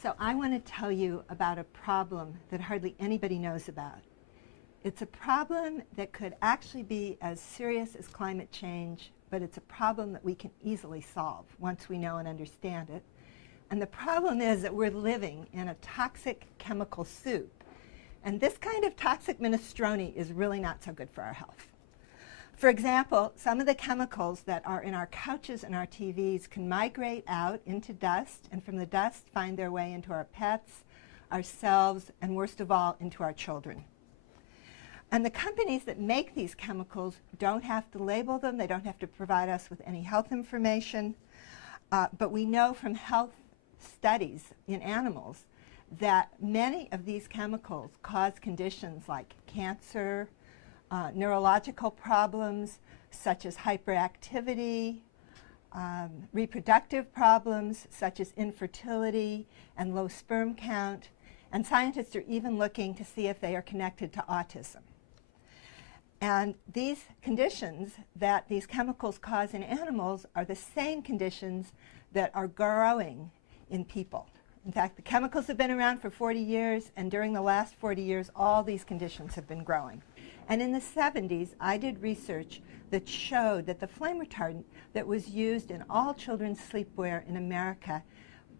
So I want to tell you about a problem that hardly anybody knows about. It's a problem that could actually be as serious as climate change, but it's a problem that we can easily solve once we know and understand it. And the problem is that we're living in a toxic chemical soup. And this kind of toxic minestrone is really not so good for our health. For example, some of the chemicals that are in our couches and our TVs can migrate out into dust, and from the dust find their way into our pets, ourselves, and worst of all, into our children. And the companies that make these chemicals don't have to label them. They don't have to provide us with any health information. But we know from health studies in animals that many of these chemicals cause conditions like cancer, neurological problems such as hyperactivity, reproductive problems such as infertility and low sperm count, and scientists are even looking to see if they are connected to autism. And these conditions that these chemicals cause in animals are the same conditions that are growing in people. In fact, the chemicals have been around for 40 years, and during the last 40 years, all these conditions have been growing. And in the 70s, I did research that showed that the flame retardant that was used in all children's sleepwear in America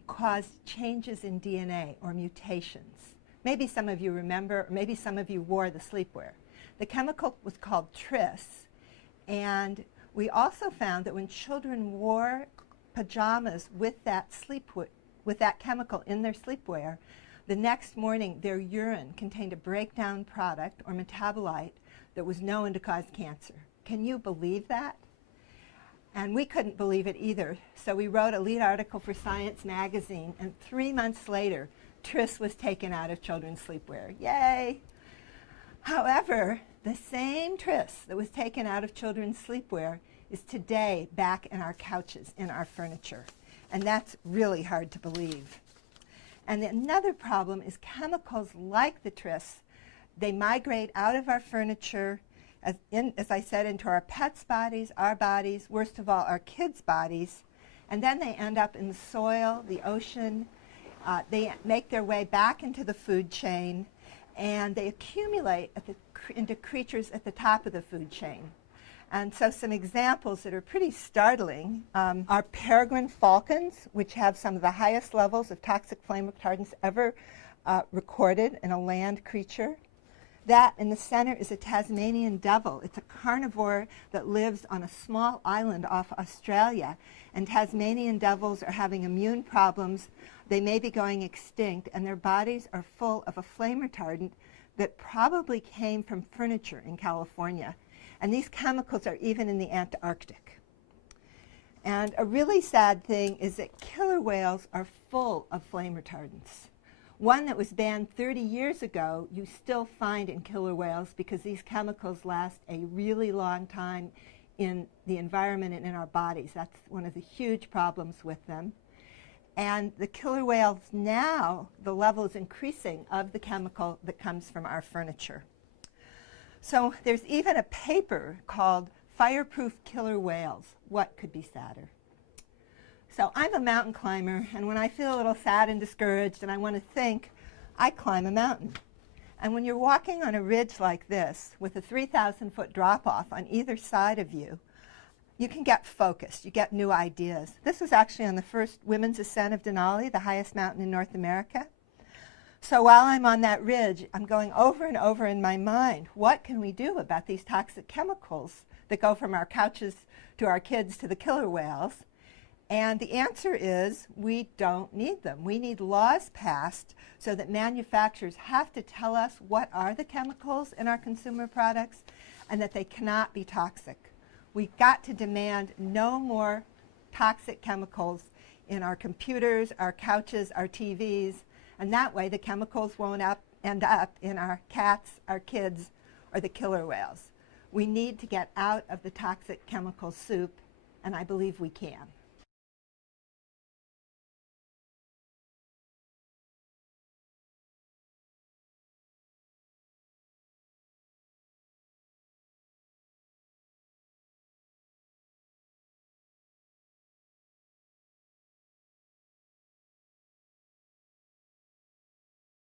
caused changes in DNA or mutations. Maybe some of you remember, or maybe some of you wore the sleepwear. The chemical was called tris, and we also found that when children wore pajamas with that chemical in their sleepwear, the next morning their urine contained a breakdown product or metabolite that was known to cause cancer. Can you believe that? And we couldn't believe it either, so we wrote a lead article for Science magazine, and 3 months later, tris was taken out of children's sleepwear. Yay! However, the same tris that was taken out of children's sleepwear is today back in our couches, in our furniture. And that's really hard to believe. And another problem is chemicals like the tris. They migrate out of our furniture, as I said, into our pets' bodies, our bodies, worst of all, our kids' bodies. And then they end up in the soil, the ocean. They make their way back into the food chain, and they accumulate into creatures at the top of the food chain. And so some examples that are pretty startling are peregrine falcons, which have some of the highest levels of toxic flame retardants ever recorded in a land creature. That in the center is a Tasmanian devil. It's a carnivore that lives on a small island off Australia. And Tasmanian devils are having immune problems. They may be going extinct, and their bodies are full of a flame retardant that probably came from furniture in California. And these chemicals are even in the Antarctic. And a really sad thing is that killer whales are full of flame retardants. One that was banned 30 years ago, you still find in killer whales because these chemicals last a really long time in the environment and in our bodies. That's one of the huge problems with them. And the killer whales now, the level is increasing of the chemical that comes from our furniture. So there's even a paper called Fireproof Killer Whales. What could be sadder? So I'm a mountain climber, and when I feel a little sad and discouraged and I want to think, I climb a mountain. And when you're walking on a ridge like this with a 3,000-foot drop-off on either side of you, you can get focused. You get new ideas. This was actually on the first women's ascent of Denali, the highest mountain in North America. So while I'm on that ridge, I'm going over and over in my mind, what can we do about these toxic chemicals that go from our couches to our kids to the killer whales? And the answer is we don't need them. We need laws passed so that manufacturers have to tell us what are the chemicals in our consumer products and that they cannot be toxic. We've got to demand no more toxic chemicals in our computers, our couches, our TVs, and that way the chemicals won't end up in our cats, our kids, or the killer whales. We need to get out of the toxic chemical soup, and I believe we can.